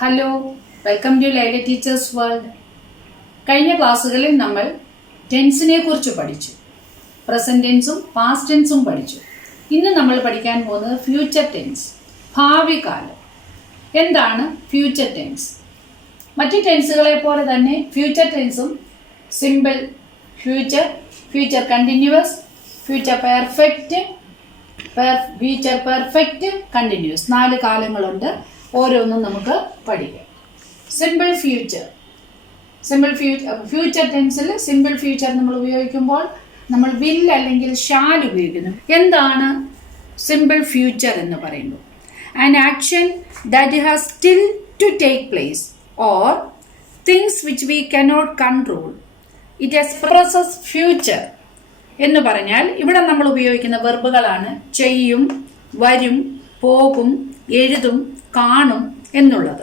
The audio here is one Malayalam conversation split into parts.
Hello, welcome to Laida teachers world. കഴിഞ്ഞ ക്ലാസ്സുകളിൽ നമ്മൾ ടെൻസിനെ കുറിച്ച് പഠിച്ചു. പ്രസന്റ് ടെൻസും പാസ്റ്റ് ടെൻസും പഠിച്ചു. ഇന്ന് നമ്മൾ പഠിക്കാൻ പോകുന്നത് ഫ്യൂച്ചർ ടെൻസ്, ഭാവി കാലം. എന്താണ് ഫ്യൂച്ചർ ടെൻസ്? മറ്റ് ടെൻസുകളെ പോലെ തന്നെ ഫ്യൂച്ചർ ടെൻസും simple future, future continuous, future perfect, future perfect continuous, 4 കാലങ്ങളുണ്ട്. ഓരോന്നും നമുക്ക് പഠിക്കാം. സിമ്പിൾ ഫ്യൂച്ചർ, ഫ്യൂച്ചർ ടെൻസിൽ സിമ്പിൾ ഫ്യൂച്ചർ നമ്മൾ ഉപയോഗിക്കുമ്പോൾ നമ്മൾ വിൽ അല്ലെങ്കിൽ ഷാൽ ഉപയോഗിക്കുന്നു. എന്താണ് സിമ്പിൾ ഫ്യൂച്ചർ എന്ന് പറയുമ്പോൾ? An action that has still to take place or things which we cannot control, it expresses future എന്ന് പറഞ്ഞാൽ ഇവിടെ നമ്മൾ ഉപയോഗിക്കുന്ന വെർബുകളാണ് ചെയ്യും, വരും, പോകും, എഴുതും, കാണും എന്നുള്ളത്.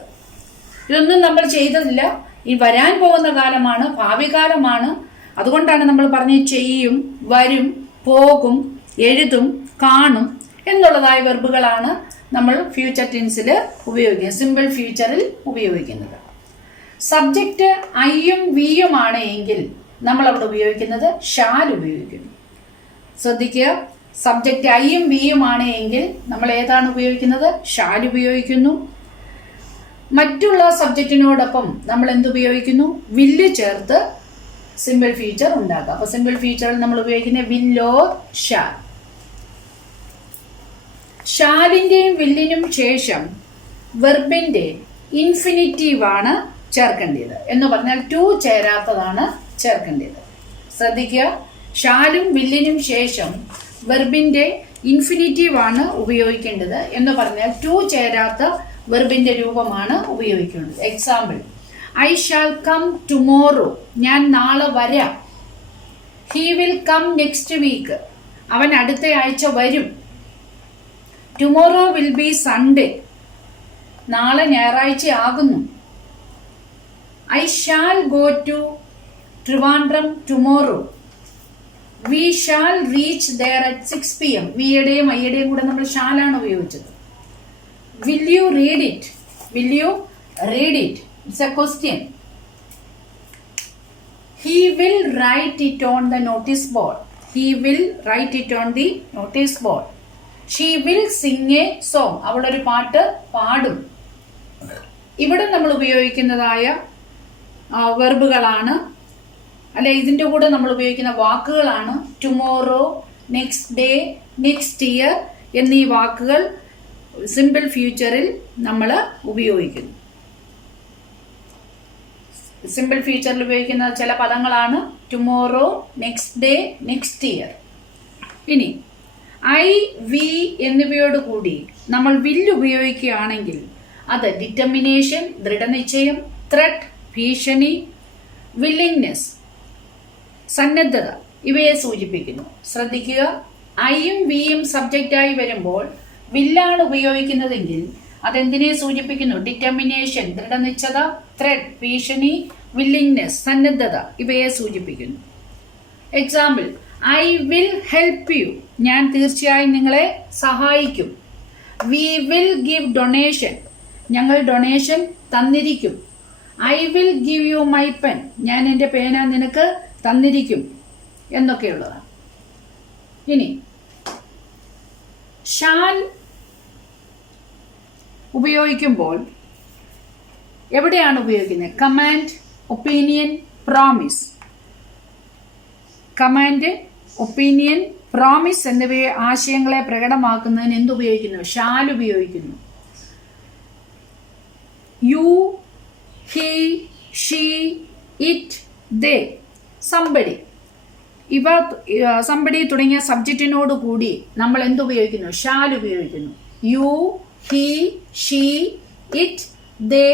ഇതൊന്നും നമ്മൾ ചെയ്തതില്ല. ഈ വരാൻ പോകുന്ന കാലമാണ്, ഭാവി കാലമാണ്. അതുകൊണ്ടാണ് നമ്മൾ പറഞ്ഞത് ചെയ്യും, വരും, പോകും, എഴുതും, കാണും എന്നുള്ളതായ വെർബുകളാണ് നമ്മൾ ഫ്യൂച്ചർ ടെൻസിൽ ഉപയോഗിക്കുന്നത്, സിമ്പിൾ ഫ്യൂച്ചറിൽ ഉപയോഗിക്കുന്നത്. സബ്ജക്റ്റ് ഐയും വിയും ആണ് എങ്കിൽ നമ്മൾ അവിടെ ഉപയോഗിക്കുന്നത് ഷാൽ ഉപയോഗിക്കുന്നു. ശ്രദ്ധിക്കുക, സബ്ജക്റ്റ് ഐയും വിയും ആണ് എങ്കിൽ നമ്മൾ ഏതാണ് ഉപയോഗിക്കുന്നത്? ഷാൽ ഉപയോഗിക്കുന്നു. മറ്റുള്ള സബ്ജക്റ്റിനോടൊപ്പം നമ്മൾ എന്തുപയോഗിക്കുന്നു? വില്ല് ചേർത്ത് സിമ്പിൾ ഫ്യൂച്ചർ ഉണ്ടാക്കുക. അപ്പൊ സിമ്പിൾ ഫ്യൂച്ചറിൽ നമ്മൾ ഉപയോഗിക്കുന്ന വില്ലോ ഷാൽ. ഷാലിന്റെയും വില്ലിനും ശേഷം വെർബിന്റെ ഇൻഫിനിറ്റീവ് ആണ് ചേർക്കേണ്ടത്. എന്ന് പറഞ്ഞാൽ ടു ചേരാത്തതാണ് ചേർക്കേണ്ടത്. ശ്രദ്ധിക്കുക, ഷാലും വില്ലിനും ശേഷം വെർബിന്റെ ഇൻഫിനിറ്റീവ് ആണ് ഉപയോഗിക്കേണ്ടത്. എന്ന് പറഞ്ഞാൽ ടു ചേരാത്ത വെർബിന്റെ രൂപമാണ് ഉപയോഗിക്കേണ്ടത്. Example, I shall come tomorrow, ഞാൻ നാളെ വരാം. He will come next week, അവൻ അടുത്ത ആഴ്ച വരും. ടുമോറോ വിൽ ബി സൺഡേ, നാളെ ഞായറാഴ്ച ആകുന്നു. I shall go to Trivandrum tomorrow, we shall reach there at 6 PM. വിയുടെയും ഐയുടെയും കൂടെ നമ്മൾ ഷാലാണ് ഉപയോഗിച്ചത്. Will you read it, will you read it, it's a question. He will write it on the notice board, he will write it on the notice board. She will sing a song, അവളൊരു പാട്ട് പാടും. ഇവിടെ നമ്മൾ ഉപയോഗിക്കുന്നതായ വെർബുകളാണ്, അല്ലെ ഇതിന്റെ കൂടെ നമ്മൾ ഉപയോഗിക്കുന്ന വാക്കുകളാണ് tomorrow, next day, next year എന്നീ വാക്കുകൾ സിമ്പിൾ ഫ്യൂച്ചറിൽ നമ്മൾ ഉപയോഗിക്കുന്നു. സിമ്പിൾ ഫ്യൂച്ചറിൽ ഉപയോഗിക്കുന്ന ചില പദങ്ങളാണ് tomorrow, next day, next year. ഇനി ഐ, വി എന്നിവയോട് കൂടി നമ്മൾ വില്ല് ഉപയോഗിക്കുകയാണെങ്കിൽ അത് ഡിറ്റർമിനേഷൻ, ദൃഢനിശ്ചയം, ത്രെറ്റ്, ഭീഷണി, വില്ലിങ്നെസ്, സന്നദ്ധത ഇവയെ സൂചിപ്പിക്കുന്നു. ശ്രദ്ധിക്കുക, ഐയും വിയും സബ്ജക്റ്റായി വരുമ്പോൾ വില്ലാണ് ഉപയോഗിക്കുന്നതെങ്കിൽ അതെന്തിനെ സൂചിപ്പിക്കുന്നു? ഡിറ്റർമിനേഷൻ, ദൃഢനിശ്ചത, ത്രെഡ്, ഭീഷണി, വില്ലിങ്നെസ്, സന്നദ്ധത ഇവയെ സൂചിപ്പിക്കുന്നു. Example, I will help you, ഞാൻ തീർച്ചയായും നിങ്ങളെ സഹായിക്കും. വി വിൽ ഗിവ് ഡൊണേഷൻ, ഞങ്ങൾ ഡൊണേഷൻ തന്നിരിക്കും. I will give you my pen, ഞാൻ എൻ്റെ പേന നിനക്ക് തന്നിരിക്കും എന്നൊക്കെയുള്ളതാണ്. ഇനി ഷാൽ ഉപയോഗിക്കുമ്പോൾ എവിടെയാണ് ഉപയോഗിക്കുന്നത്? Command, opinion, promise. Command, opinion, promise എന്നിവയെ ആശയങ്ങളെ പ്രകടമാക്കുന്നതിന് എന്തുപയോഗിക്കുന്നു? ഷാൽ ഉപയോഗിക്കുന്നു. You, he, she, it, they, somebody ഇവ സംബടി തുടങ്ങിയ സബ്ജക്റ്റിനോട് കൂടി നമ്മൾ എന്തുപയോഗിക്കുന്നു? ഷാൽ ഉപയോഗിക്കുന്നു. You, he, she, it, they,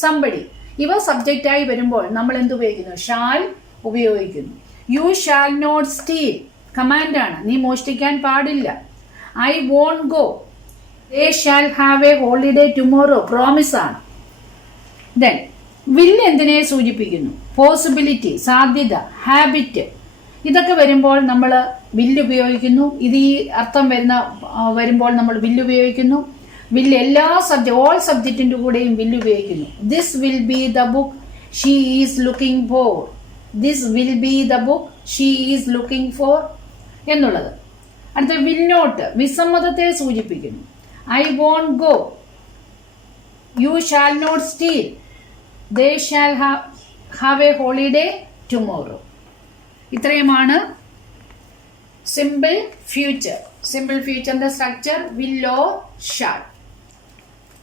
somebody ഇവ സബ്ജക്റ്റായി വരുമ്പോൾ നമ്മൾ എന്തുപയോഗിക്കുന്നു? ഷാൽ ഉപയോഗിക്കുന്നു. യു ഷാൽ നോട്ട് സ്റ്റീൽ, കമാൻഡാണ്, നീ മോഷ്ടിക്കാൻ പാടില്ല. I won't go, they shall have a holiday tomorrow, promise ആണ്. ദെൻ വില്ല് എന്തിനെ സൂചിപ്പിക്കുന്നു? പോസിബിലിറ്റി, സാധ്യത, ഹാബിറ്റ് ഇതൊക്കെ വരുമ്പോൾ നമ്മൾ വില്ല് ഉപയോഗിക്കുന്നു. ഇത് ഈ അർത്ഥം വരുമ്പോൾ നമ്മൾ വില്ല് ഉപയോഗിക്കുന്നു. will എല്ലാ ഓൾ സബ്ജക്റ്റിൻ്റെ കൂടെയും will ഉപയോഗിക്കുന്നു. This will be the book she is looking for. This will be the book she is looking for എന്നുള്ളത്. അടുത്ത will not വിസമ്മതത്തെ സൂചിപ്പിക്കുന്നു. I won't go. You shall not steal. They shall have a holiday tomorrow. ഇത്രയുമാണ് സിമ്പിൾ ഫ്യൂച്ചർ. സിമ്പിൾ ഫ്യൂച്ചറിന്റെ സ്ട്രക്ചർ will or shall.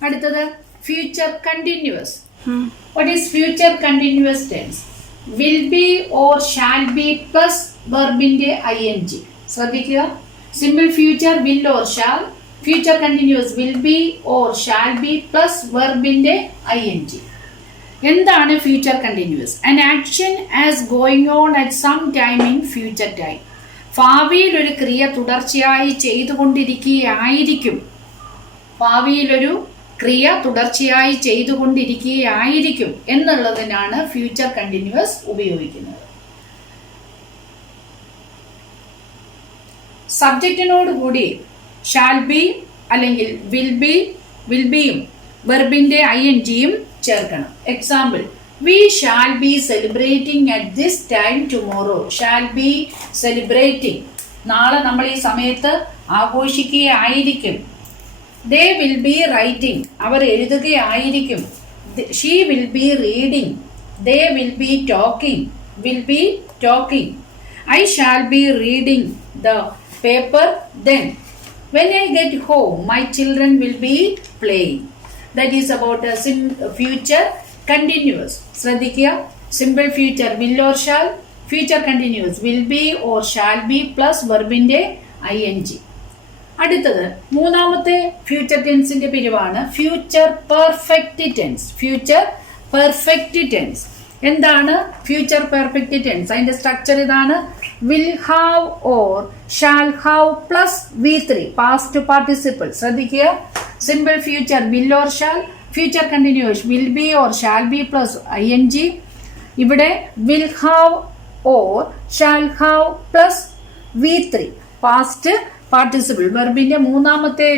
അടുത്തത് future continuous. What is future continuous tense? Will be or shall be plus വെർബിന്റെ ing. ശ്രദ്ധിക്കുക, simple future will or shall, future continuous will be or shall be plus വെർബിന്റെ ing. എന്താണ് future continuous? An action as going on at some time in future time. ഭാവിയിൽ ഒരു ക്രിയ തുടർച്ചയായി ചെയ്തുകൊണ്ടിരിക്കുകയായിരിക്കും. ഭാവിയിലൊരു ക്രിയ തുടർച്ചയായി ചെയ്തുകൊണ്ടിരിക്കുകയായിരിക്കും എന്നുള്ളതിനാണ് ഫ്യൂച്ചർ കണ്ടിന്യൂസ് ഉപയോഗിക്കുന്നത്. സബ്ജക്റ്റിനോട് കൂടി ഷാൽ ബി അല്ലെങ്കിൽ വിൽ ബിയും വെർബിന്റെ ing ചേർക്കണം. Example, we shall be celebrating at this time tomorrow. shall be celebrating, നാളെ നമ്മൾ ഈ സമയത്ത് ആഘോഷിക്കുകയായിരിക്കും. they will be writing, അവർ എഴുതുകയായിരിക്കും. she will be reading. they will be talking. I shall be reading the paper then. when I get home my children will be playing. that is about a future continuous. ശ്രദ്ധിക്കുക, simple future will or shall, future continuous will be or shall be plus വെർബിന്റെ ing. അടുത്തത് മൂന്നാമത്തെ ഫ്യൂച്ചർ ടെൻസിന്റെ പിരിവാണ് future perfect tense. Future perfect tense എന്താണ്? ഫ്യൂച്ചർ പെർഫെക്റ്റ് ടെൻസ് അതിന്റെ സ്ട്രക്ചർ ഇതാണ്. will have or shall have plus v3 past participle. ശ്രദ്ധിക്കുക, simple future will or shall, future continuous will be or shall be plus ing. ഇവിടെ will have or shall have plus v3 past participle, വെർബിന്റെ മൂന്നാമത്തെ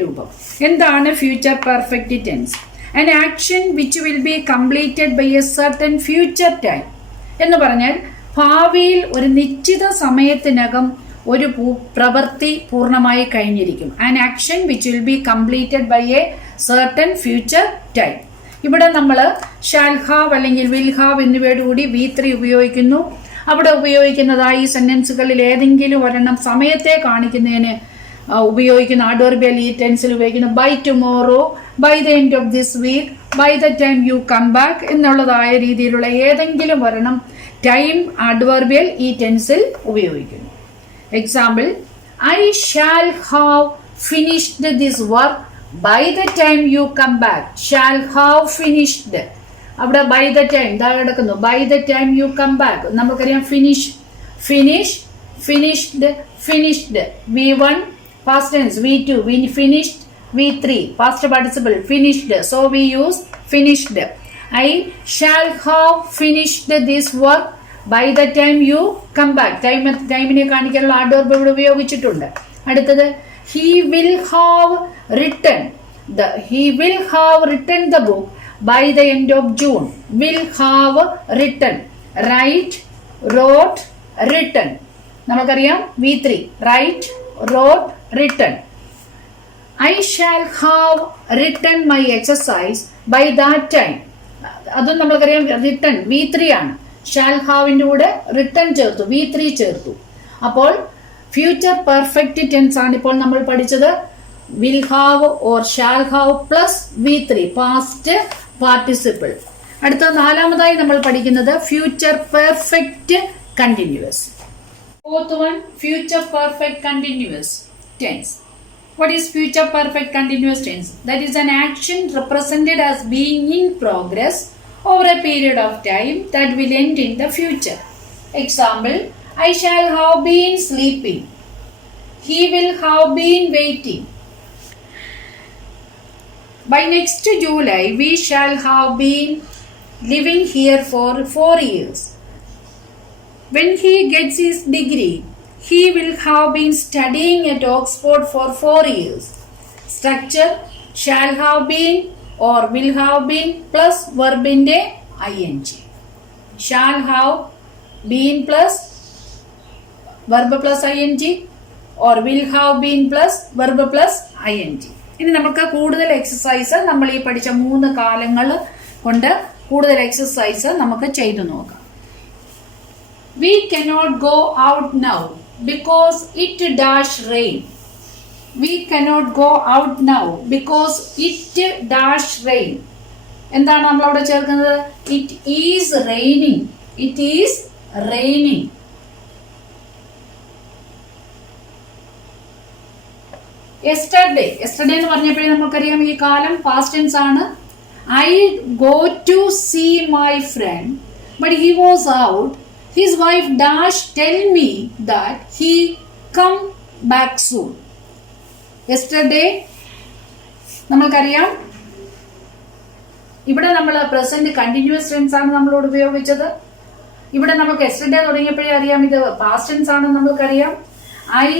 രൂപം. എന്താണ് future perfect tense? an action which will be completed by a certain future time. എന്ന് പറഞ്ഞാൽ ഭാവിയിൽ ഒരു നിശ്ചിത സമയത്തിനകം ഒരു പ്രവൃത്തി പൂർണ്ണമായി കഴിഞ്ഞിരിക്കും. an action which will be completed by a certain future time. ഇവിടെ നമ്മൾ shall have അല്ലെങ്കിൽ will have എന്നിവയുടെ കൂടി v3 ഉപയോഗിക്കുന്നു. അവിടെ ഉപയോഗിക്കുന്നതായി സെന്റൻസുകളിൽ ഏതെങ്കിലും ഒരെണ്ണം സമയത്തെ കാണിക്കുന്നതിന് ഉപയോഗിക്കുന്ന അഡ്വർബിയൽ ഈ ടെൻസിൽ ഉപയോഗിക്കുന്നു. By tomorrow, by the end of this week, by the time you come back എന്നുള്ളതായ രീതിയിലുള്ള ഏതെങ്കിലും ഒരെണ്ണം ടൈം അഡ്വർബിയൽ ഈ ടെൻസിൽ ഉപയോഗിക്കുന്നു. Example, I shall have finished this work by the time you come back. Shall have finished, അവിടെ ബൈ ദ ടൈം താഴെ കിടക്കുന്നു. By the time you come back നമുക്കറിയാം finished v1 past tense, v2 finished, v3 past participle finished, so we use finished. I shall have finished this work by the time you come back. ടൈമിനെ കാണിക്കാനുള്ള adverb ഇവിടെ ഉപയോഗിച്ചിട്ടുണ്ട്. അടുത്തത് he will have written the book by the end of June. will have written, write, wrote, written. നമുക്കറിയാം v3 write, wrote, written. I shall have written my exercise by that time. അതും നമ്മൾക്കറിയാം written v3 ആണ്. shall haveന്റെ കൂടെ written ചേർത്തു, v3 ചേർത്തു. അപ്പോൾ ഫ്യൂച്ചർ പെർഫെക്റ്റ് ടെൻസ് ആണ് ഇപ്പോൾ നമ്മൾ പഠിച്ചത്. will have or shall have plus v3 past participle. അടുത്ത നാലാമതായി നമ്മൾ പഠിക്കുന്നത് future perfect continuous. Fourth one, future perfect continuous tense. What is future perfect continuous tense? That is an action represented as being in progress over a period of time that will end in the future. Example, I shall have been sleeping. He will have been waiting. By next July, we shall have been living here for 4 years. When he gets his degree, he will have been studying at Oxford for 4 years. Structure shall have been or will have been plus verb in ing. Shall have been plus verb plus ing or will have been plus verb plus ing. ഇനി നമുക്ക് കൂടുതൽ എക്സസൈസ് നമ്മൾ ഈ പഠിച്ച 3 കാലങ്ങൾ കൊണ്ട് കൂടുതൽ എക്സസൈസ് നമുക്ക് ചെയ്തു നോക്കാം. We cannot go out now because it dash rain. We cannot go out now because it dash rain. എന്താണ് നമ്മൾ അവിടെ ചേർക്കുന്നത്? It is raining. It is raining. Yesterday എന്ന് പറഞ്ഞപ്പോഴേ നമുക്കറിയാം ഈ കാലം പാസ്റ്റ് ടെൻസ് ആണ്. I go to see my friend but he was out. His wife dash tell me that he come back soon. Yesterday നമ്മൾക്കറിയാം ഇവിടെ നമ്മൾ പ്രസന്റ് കണ്ടിന്യൂസ് ടെൻസ് ആണ് നമ്മളോട് ഉപയോഗിച്ചത്. ഇവിടെ നമുക്ക് യെസ്റ്റർഡേ തുടങ്ങിയപ്പോഴേ അറിയാം ഇത് പാസ്റ്റ് ടെൻസ് ആണെന്ന് നമുക്കറിയാം. I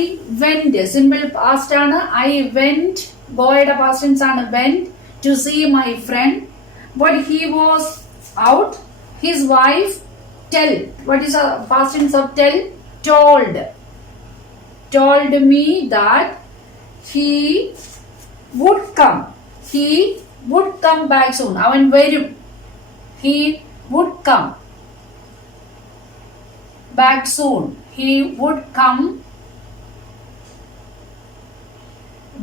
went സിമ്പിൾ പാസ്റ്റ് ആണ്. I went ഗോയുടെ പാസ്റ്റ് ടെൻസ് ആണ് went to see my friend but he was out. His wife tell. What is a past tense of tell? Told me that he would come. He would come back soon. Avan varum. He would come back soon. He would come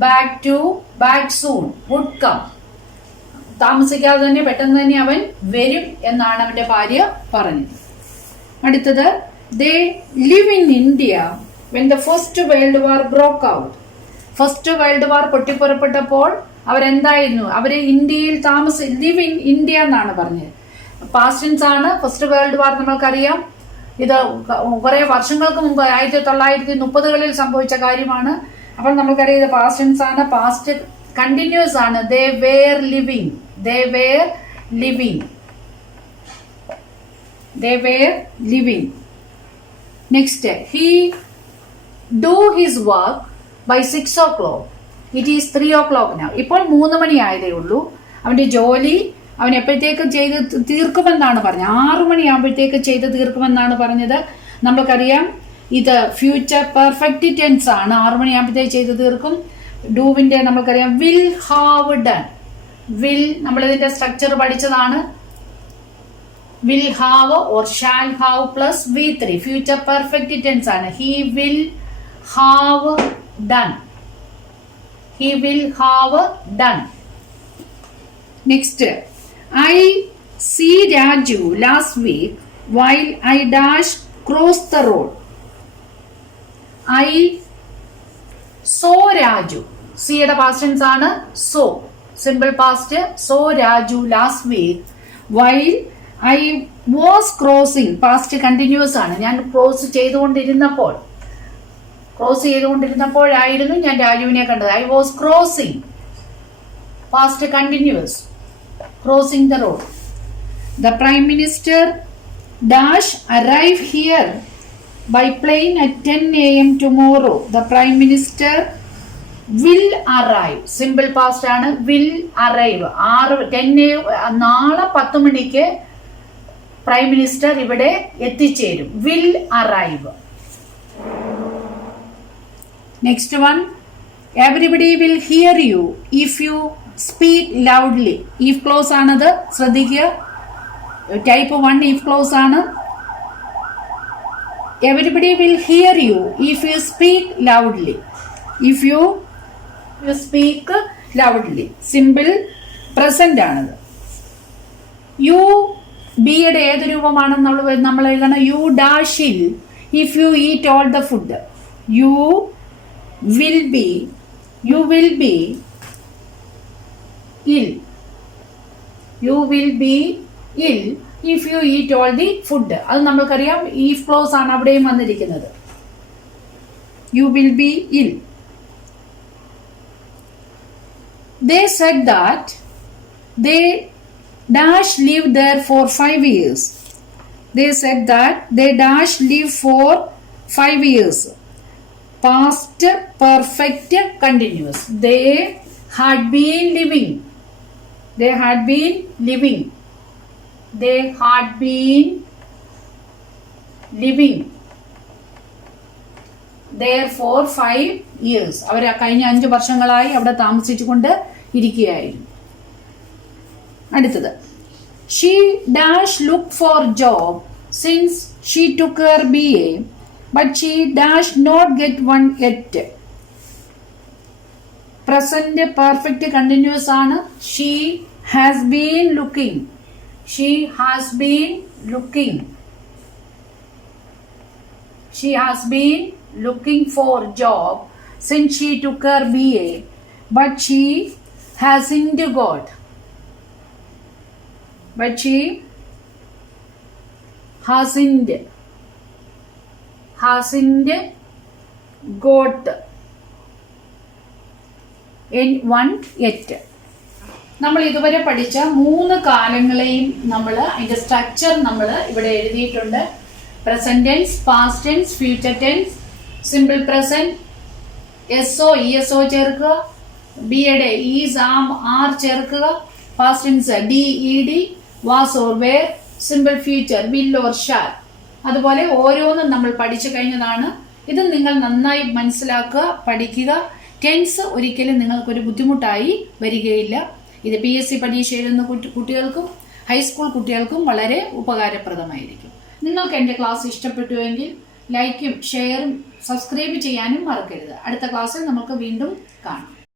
back soon. Would come. താമസിക്കാതെ തന്നെ പെട്ടെന്ന് തന്നെ അവൻ വരും എന്നാണ് അവന്റെ ഭാര്യ പറഞ്ഞത്. അടുത്തത് they live in India when the first world war broke out. First world war പൊട്ടിപ്പുറപ്പെട്ടപ്പോൾ അവരെന്തായിരുന്നു? അവര് ഇന്ത്യയിൽ ലിവ് ഇൻ ഇന്ത്യ എന്നാണ് പറഞ്ഞത്. പാസ്റ്റ് ടെൻസ് ആണ്. ഫസ്റ്റ് വേൾഡ് വാർ നമ്മൾക്കറിയാം ഇത് കുറെ വർഷങ്ങൾക്ക് മുമ്പ് 1930കളിൽ സംഭവിച്ച കാര്യമാണ്. അപ്പോൾ നമുക്കറിയാം ഇത് പാസ്റ്റ് ടെൻസ് ആണ്. പാസ്റ്റ് കണ്ടിന്യൂസ് ആണ്. they were living. Next, he do his work by 6 o'clock. It is 3 o'clock now. ഇപ്പോൾ 3 മണി ആയതേ ഉള്ളൂ. അവന്റെ ജോലി അവൻ എപ്പോഴത്തേക്ക് ചെയ്ത് തീർക്കുമെന്നാണ് പറഞ്ഞത്. 6 മണിയാകുമ്പോഴത്തേക്ക് ചെയ്ത് തീർക്കുമെന്നാണ് പറഞ്ഞത്. നമ്മൾക്കറിയാം ഇത് ഫ്യൂച്ചർ പെർഫെക്റ്റ് ടെൻസ് ആണ്. 6 മണിയാകുമ്പോഴത്തേക്ക് ചെയ്ത് തീർക്കും. ഡൂവിന്റെ നമ്മൾക്കറിയാം വിൽ ഹാവ് ഡൺ. വിൽ നമ്മളിതിന്റെ സ്ട്രക്ചർ പഠിച്ചതാണ്. will have or shall have plus V3. Future perfect tense ആണ്. He will have done. Next, I see Raju last week while I dash cross the road. I saw Raju. See യുടെ past tense ആണ് saw. Simple past. Saw Raju last week while I was crossing. Past continuous ആണ്. ഞാൻ ക്രോസ് ചെയ്തുകൊണ്ടിരുന്നപ്പോഴായിരുന്നു ഞാൻ രാജുവിനെ കണ്ടത്. I was crossing. Past continuous. Crossing the road. The Prime Minister dash arrive here by plane at 10 a.m. tomorrow. The Prime Minister will arrive. Simple past ആണ്. Will arrive. 10 നാളെ 10 മണിക്ക് പ്രൈം മിനിസ്റ്റർ ഇവിടെ എത്തിച്ചേരും. Will arrive. Next one, everybody will hear you if you speak loudly. If clause ആണത് ശ്രദ്ധിക്കുക. ടൈപ്പ് 1 if clause ആണ്. Everybody will hear you if you speak loudly. If you speak loudly. Simple present ആണത്. You ബിയുടെ ഏത് രൂപമാണെന്ന് നമ്മൾ എഴുതണം. യു ഡാഷിൽ if you eat all the food. You will be ill. You will be ill if you eat all the food. അത് നമ്മൾക്കറിയാം ഈഫ് ക്ലോസ് ആണ് അവിടെയും വന്നിരിക്കുന്നത്. You will be ill. They said that they dash live there for 5 years. They said that they dash live for 5 years. past perfect continuous. They had been living. They had been living. They had been living there for 5 years. അവർ കഴിഞ്ഞ 5 വർഷങ്ങളായി അവിടെ താമസിച്ചുകൊണ്ട് ഇരിക്കുകയായിരുന്നു. അടുത്തത്, she dash look for job since she took her BA, but she dash not get one yet. Present perfect continuous ആണ്. She has been looking. She has been looking. She has been looking for job since she took her BA, but she hasn't got. But she hasn't got one yet. നമ്മൾ ഇതുവരെ പഠിച്ച 3 കാലങ്ങളെയും നമ്മൾ അതിന്റെ സ്ട്രക്ചർ നമ്മൾ ഇവിടെ എഴുതിയിട്ടുണ്ട്. Present tense, past tense, future tense, simple present, എസ്ഒ ഇഎസ്ഒ ചേർക്കുക, ബിയുടെ ഈസ്, ആം, ആർ ചേർക്കുക, past tense D E D, was or were, simple future will or shall. അതുപോലെ ഓരോന്നും നമ്മൾ പഠിച്ചു കഴിഞ്ഞതാണ്. ഇത് നിങ്ങൾ നന്നായി മനസ്സിലാക്കുക, പഠിക്കുക. ടെൻസ് ഒരിക്കലും നിങ്ങൾക്കൊരു ബുദ്ധിമുട്ടായി വരികയില്ല. ഇത് PSC പരീക്ഷ എഴുതുന്ന കുട്ടികൾക്കും ഹൈസ്കൂൾ കുട്ടികൾക്കും വളരെ ഉപകാരപ്രദമായിരിക്കും. നിങ്ങൾക്ക് എൻ്റെ ക്ലാസ് ഇഷ്ടപ്പെട്ടുവെങ്കിൽ ലൈക്കും ഷെയറും സബ്സ്ക്രൈബ് ചെയ്യാനും മറക്കരുത്. അടുത്ത ക്ലാസ്സിൽ നമുക്ക് വീണ്ടും കാണാം.